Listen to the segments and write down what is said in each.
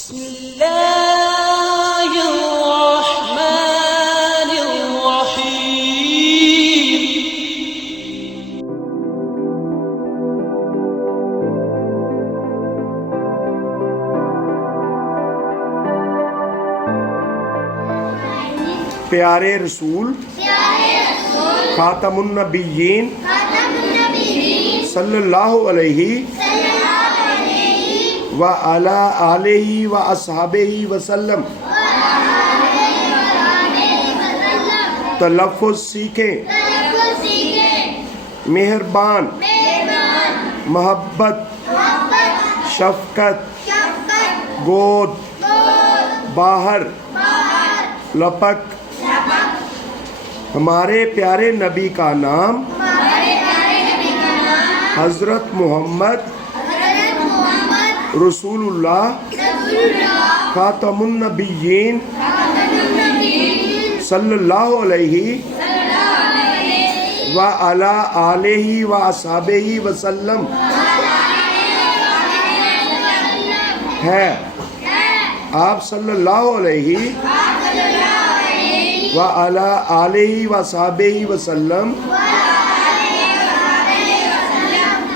بسم اللہ الرحمن الرحیم۔ پیارے رسول خاتم النبیین صلی اللہ علیہ وعلی آلہ واصحابہ وسلم۔ تلفظ سیکھیں، مہربان، محبت، شفقت، گود، باہر، لپک۔ ہمارے پیارے نبی کا نام حضرت محمد رسول اللہ خاتم النبیین صلی اللہ علیہ وعلی آلہ واصحابہ وسلم ہے۔ آپ صلی اللہ علیہ وعلی آلہ واصحابہ وسلم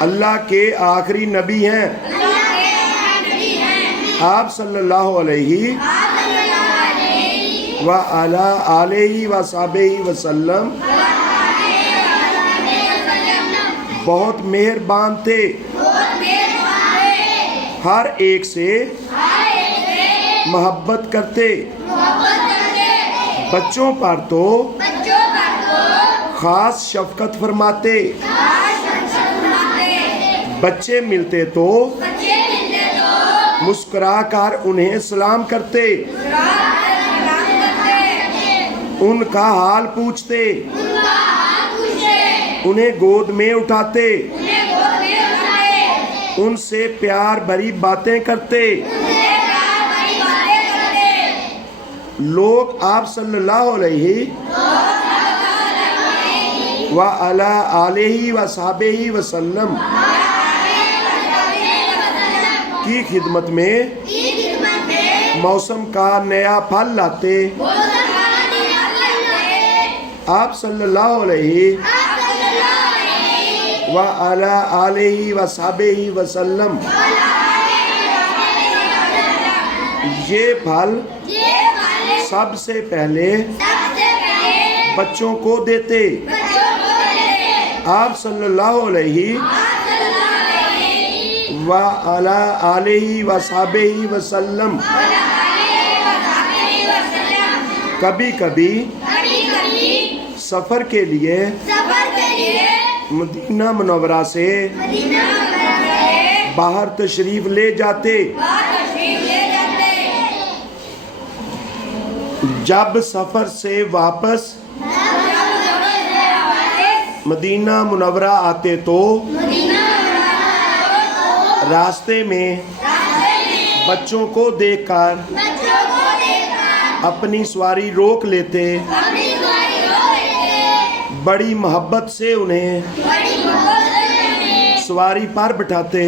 اللہ کے آخری نبی ہیں۔ آپ صلی اللہ علیہ وعلی آلہ وصحبہ وسلم بہت مہربان تھے، ہر ایک سے محبت کرتے، بچوں پر تو خاص شفقت فرماتے، بچے ملتے تو مسکرا کر انہیں سلام کرتے، ان کا حال پوچھتے، انہیں گود میں اٹھاتے، ان سے پیار بھری باتیں کرتے۔ لوگ آپ صلی اللہ علیہ وعلی آلہ وصحبہ وسلم کی خدمت میں موسم کا نیا پھل لاتے۔ آپ صلی اللہ علیہ وعلی آلہ وصحبہ وسلم یہ پھل سب سے پہلے بچوں کو دیتے۔ آپ صلی اللہ علیہ وعلی آلہ وصحبہ وسلم کبھی کبھی سفر کے لیے مدینہ منورہ سے باہر تشریف لے جاتے۔ جب سفر سے واپس مدینہ منورہ آتے تو راستے میں بچوں کو دیکھ کر اپنی سواری روک لیتے، بڑی محبت سے انہیں سواری پر بٹھاتے،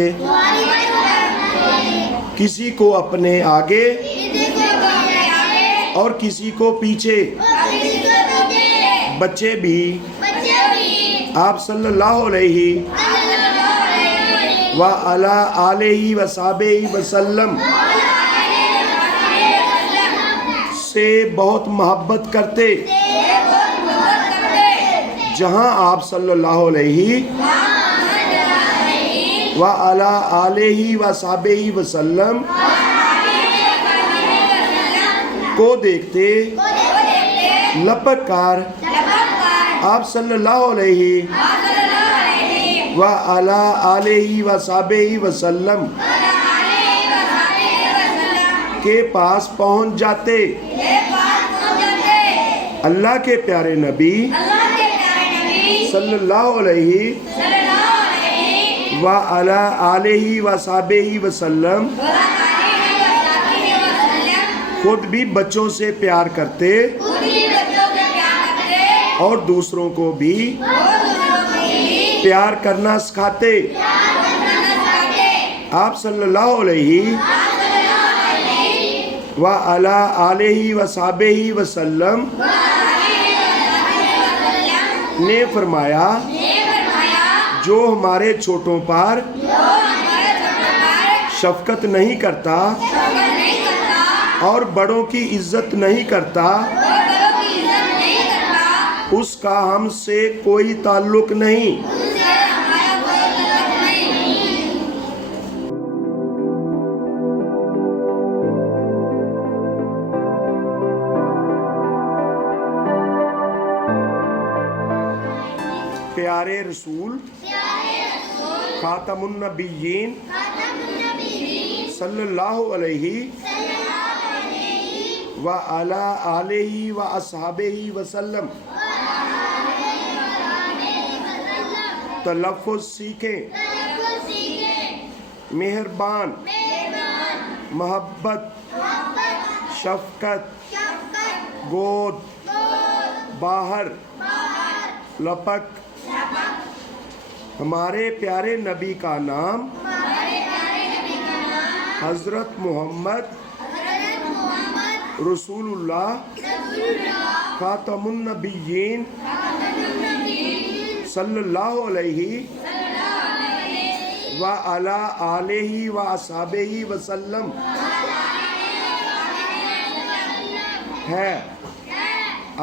کسی کو اپنے آگے اور کسی کو پیچھے۔ بچے بھی آپ صلی اللہ علیہ وعلی آلہ وصحبہ وسلم سے بہت محبت کرتے۔ جہاں آپ صلی اللہ علیہ وعلی آلہ وصحبہ وسلم کو دیکھتے، لپک کر آپ صلی اللہ علیہ وعلی آلہ وصحبہ وسلم کے پاس پہنچ جاتے۔ اللہ کے پیارے نبی صلی اللہ علیہ وعلی آلہ وصحبہ وسلم خود بھی بچوں سے پیار کرتے اور دوسروں کو بھی پیار کرنا سکھاتے۔ آپ صلی اللہ علیہ وعلی آلہ وصحبہ وسلم نے فرمایا جو ہمارے چھوٹوں پر شفقت نہیں کرتا اور بڑوں کی عزت نہیں کرتا اس کا ہم سے کوئی تعلق نہیں۔ پیارے رسول خاتم النبیین صلی اللہ علیہ وعلی آلہ واصحابہ وسلم تلفظ سیکھیں، مہربان، محبت، شفقت، گود، باہر، لپک۔ ہمارے پیارے نبی کا نام حضرت محمد رسول اللہ خاتم النبیین صلی اللہ علیہ وعلی آلہ واصحابہ وسلم ہے۔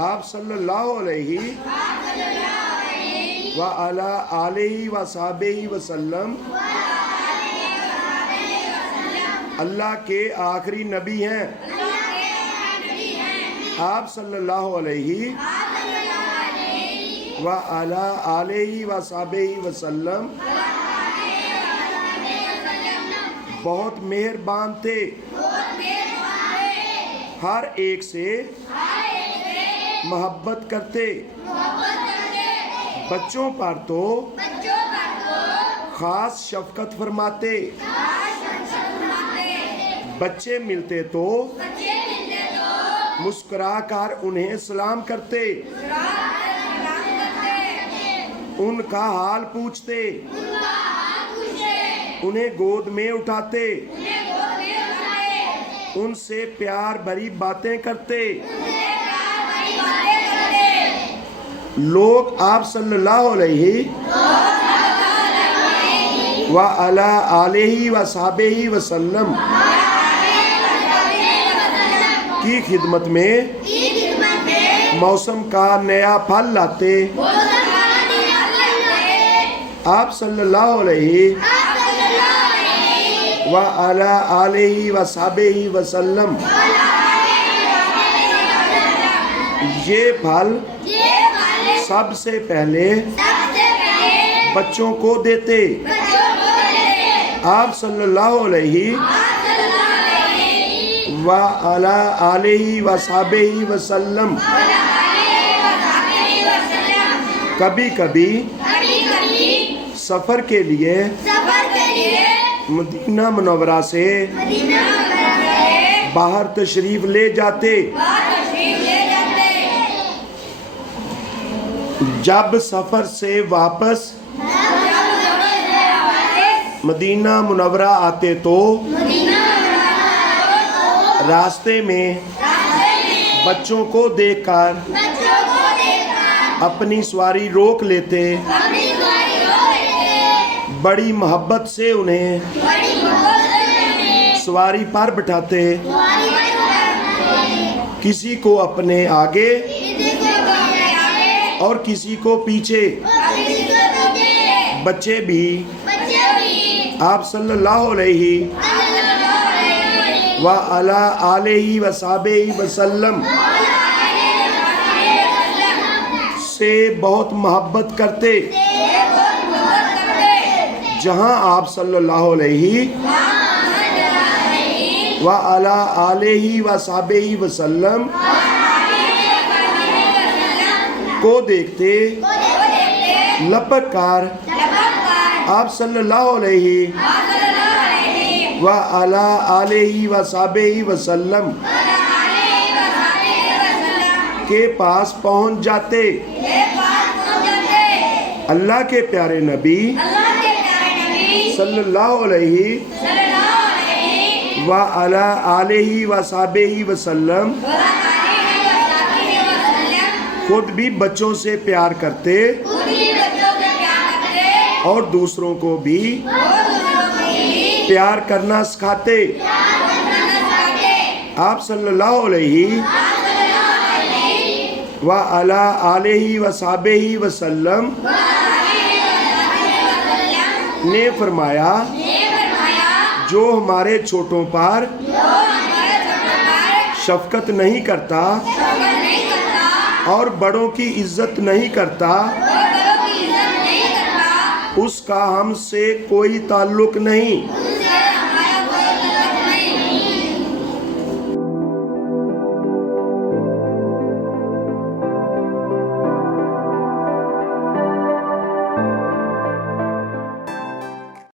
آپ صلی اللہ علیہ وعلی آلہ واصحابہ وسلم اللہ کے آخری نبی ہیں۔ آپ صلی اللہ علیہ وعلی آلہ وصحبہ وسلم بہت مہربان تھے، ہر ایک سے محبت کرتے، بچوں پر تو خاص شفقت فرماتے، بچے ملتے تو مسکرا کر انہیں سلام کرتے، ان کا حال پوچھتے، انہیں گود میں اٹھاتے، ان سے پیار بھری باتیں کرتے۔ لوگ آپ صلی اللہ علیہ وعلی آلہ وصحبہ وسلم کی خدمت میں موسم کا نیا پھل لاتے، آپ صلی اللہ علیہ وعلی آلہ وصحبہ وسلم یہ پھل سب سے پہلے بچوں کو دیتے، آپ صلی اللہ علیہ وعلی آلہ وصحبہ وسلم کبھی کبھی سفر کے لیے مدینہ منورہ سے باہر تشریف لے جاتے، جب سفر سے واپس مدینہ منورہ آتے تو راستے میں بچوں کو دیکھ کر اپنی سواری روک لیتے، بڑی محبت سے انہیں سواری پر بٹھاتے، کسی کو اپنے آگے اور کسی کو پیچھے۔ بچے بھی آپ صلی اللہ علیہ وعلی آلہ وصحبہ وسلم سے بہت محبت کرتے، جہاں آپ صلی اللہ علیہ وعلی آلہ وصحبہ وسلم کو دیکھتے لپک کر آپ صلی اللہ علیہ وعلی آلہ وصحبہ وسلم کے پاس پہنچ جاتے۔ اللہ کے پیارے نبی صلی اللہ علیہ وعلی آلہ وصحبہ وسلم خود بھی بچوں سے پیار کرتے اور دوسروں کو بھی پیار کرنا سکھاتے۔ آپ صلی اللہ علیہ وعلی آلہ وصحبہ وسلم نے فرمایا جو ہمارے چھوٹوں پر شفقت نہیں کرتا اور بڑوں کی عزت نہیں کرتا اس کا ہم سے کوئی تعلق نہیں۔